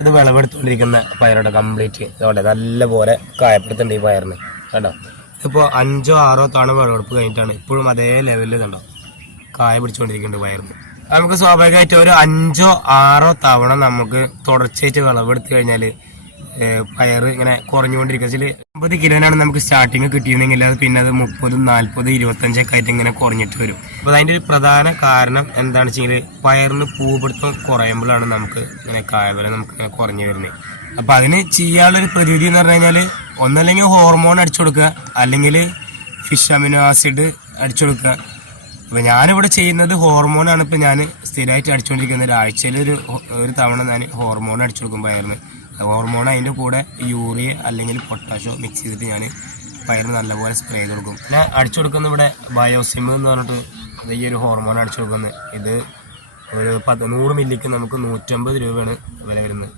ഇത് വിളവെടുത്തുകൊണ്ടിരിക്കുന്ന പയറുടെ കംപ്ലീറ്റ് ഇതോടെ നല്ല പോലെ കായപ്പെടുത്തുന്നുണ്ട് ഈ പയറിന് കേട്ടോ. ഇതിപ്പോൾ 5 or 6 തവണ വിളവെടുപ്പ് കഴിഞ്ഞിട്ടാണ് ഇപ്പോഴും അതേ ലെവലിൽ കണ്ടോ കായ പിടിച്ചുകൊണ്ടിരിക്കുന്നുണ്ട് പയറിന്. നമുക്ക് സ്വാഭാവികമായിട്ട് ഒരു 5 or 6 തവണ നമുക്ക് തുടർച്ചയായിട്ട് വിളവെടുത്ത് കഴിഞ്ഞാൽ പയർ ഇങ്ങനെ കുറഞ്ഞുകൊണ്ടിരിക്കുക. 50 കിലോനാണ് നമുക്ക് സ്റ്റാർട്ടിങ് കിട്ടിയിരുന്നെങ്കിൽ അത് പിന്നെ അത് 30, 40, 25 ആയിട്ട് ഇങ്ങനെ കുറഞ്ഞിട്ട് വരും. അപ്പോൾ അതിൻ്റെ ഒരു പ്രധാന കാരണം എന്താണെന്ന് വെച്ചെങ്കിൽ പയറിന് പൂപിടുത്തം കുറയുമ്പോഴാണ് നമുക്ക് ഇങ്ങനെ കായവില നമുക്ക് ഇങ്ങനെ കുറഞ്ഞു വരുന്നത്. അപ്പോൾ അതിന് ചെയ്യാനുള്ളൊരു പ്രതിവിധി എന്ന് പറഞ്ഞു കഴിഞ്ഞാൽ ഒന്നല്ലെങ്കിൽ ഹോർമോൺ അടിച്ചു കൊടുക്കുക, അല്ലെങ്കിൽ ഫിഷ് അമിനോ ആസിഡ് അടിച്ചു കൊടുക്കുക. അപ്പോൾ ഞാനിവിടെ ചെയ്യുന്നത് ഹോർമോണാണ്. ഇപ്പോൾ ഞാൻ സ്ഥിരമായിട്ട് അടിച്ചുകൊണ്ടിരിക്കുന്നത്. ഒരാഴ്ചയിൽ ഒരു തവണ ഞാൻ ഹോർമോൺ അടിച്ചു കൊടുക്കും പയറിന്. ഹോർമോൺ അതിൻ്റെ കൂടെ യൂറിയ അല്ലെങ്കിൽ പൊട്ടാഷോ മിക്സ് ചെയ്തിട്ട് ഞാൻ പയറിന് നല്ലപോലെ സ്പ്രേ ചെയ്ത് കൊടുക്കും. പിന്നെ അടിച്ചു കൊടുക്കുന്ന ഇവിടെ ബയോസിം എന്ന് പറഞ്ഞിട്ട് ഈ ഒരു ഹോർമോൺ അടിച്ചു കൊടുക്കുന്നത്. ഇത് ഒരു 100 മില്ലിക്ക് നമുക്ക് 150 രൂപയാണ് വില വരുന്നത്.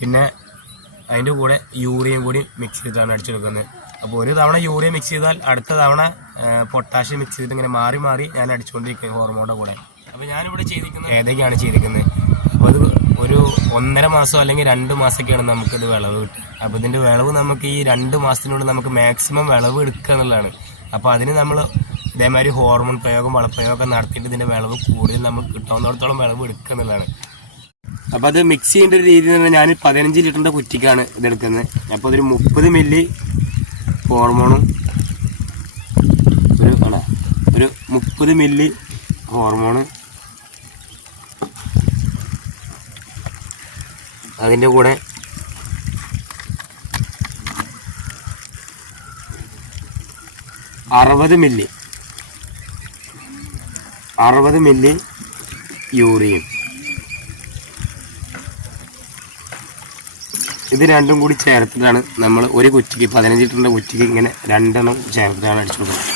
പിന്നെ അതിൻ്റെ കൂടെ യൂറിയയും കൂടി മിക്സ് ചെയ്തിട്ടാണ് അടിച്ചു കൊടുക്കുന്നത്. അപ്പോൾ ഒരു തവണ യൂറിയ മിക്സ് ചെയ്താൽ അടുത്ത തവണ പൊട്ടാഷ്യം മിക്സ് ചെയ്തിട്ട് ഇങ്ങനെ മാറി മാറി ഞാൻ അടിച്ചുകൊണ്ടിരിക്കുന്നത് ഹോർമോണിൻ്റെ കൂടെ. അപ്പോൾ ഞാനിവിടെ ചെയ്തിരിക്കുന്നത് ഏതൊക്കെയാണ് ചെയ്തിരിക്കുന്നത്. അപ്പോൾ അത് ഒരു 1.5 മാസം അല്ലെങ്കിൽ 2 മാസമൊക്കെയാണ് നമുക്കിത് വിളവ് കിട്ടുക. അപ്പോൾ ഇതിൻ്റെ വിളവ് നമുക്ക് ഈ 2 മാസത്തിനുള്ളിൽ നമുക്ക് മാക്സിമം വിളവ് എടുക്കുക എന്നുള്ളതാണ്. അപ്പോൾ അതിന് നമ്മൾ ഇതേമാതിരി ഹോർമോൺ പ്രയോഗം വളപ്രയോഗമൊക്കെ നടത്തിയിട്ട് ഇതിൻ്റെ വിളവ് കൂടുതൽ നമുക്ക് കിട്ടാവുന്നിടത്തോളം വിളവ് എടുക്കുക എന്നുള്ളതാണ്. അപ്പോൾ അത് മിക്സ് ചെയ്യേണ്ട ഒരു രീതി എന്ന് പറഞ്ഞാൽ ഞാൻ 15 ലിറ്ററിൻ്റെ കുറ്റിക്കാണ് ഇതെടുക്കുന്നത്. അപ്പോൾ അതൊരു 30 മില്ലി ഹോർമോണും ഒരു 30 മില്ലി ഹോർമോണ്, അതിൻ്റെ കൂടെ 60 മില്ലി യൂറിയും. ഇത് രണ്ടും കൂടി ചേർത്തിട്ടാണ് നമ്മൾ ഒരു കുറ്റിക്ക് 15 ലിറ്ററിൻ്റെ കുറ്റിക്ക് ഇങ്ങനെ 2 എണ്ണം ചേർത്തിട്ടാണ് അടിച്ചു കൊടുക്കുന്നത്.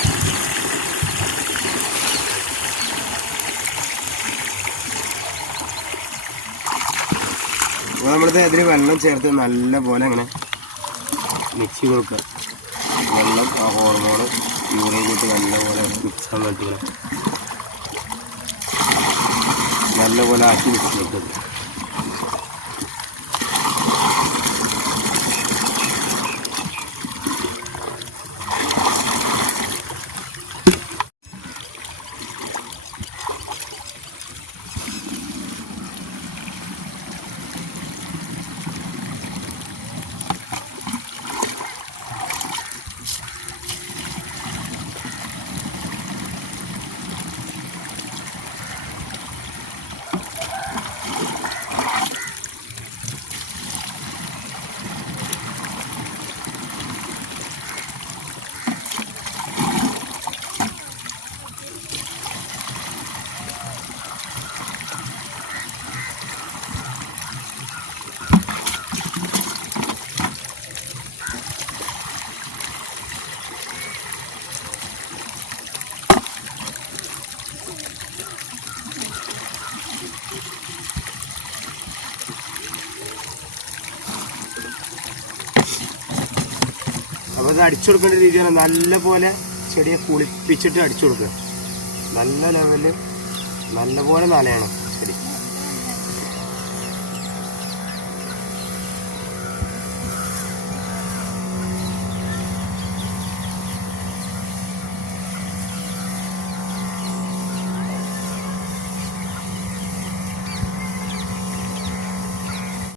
അപ്പോൾ നമ്മളിത് അതിൽ വെള്ളം ചേർത്ത് നല്ല പോലെ അങ്ങനെ മിക്സ് ചെയ്ത് കൊടുക്കുക. വെള്ളം ആ ഹോർമോൺ യൂറിയ കൂട്ടി നല്ല പോലെ മിക്സ് ആക്കി നല്ല പോലെ ആക്കി മിക്സ് ചെയ്ത് അപ്പോൾ ഇത് അടിച്ചു കൊടുക്കേണ്ട രീതിയാണ് നല്ല പോലെ ചെടിയെ കുളിപ്പിച്ചിട്ട് അടിച്ചു കൊടുക്കുക. നല്ല ലെവലിൽ നല്ല പോലെ നനയണം ചെടി.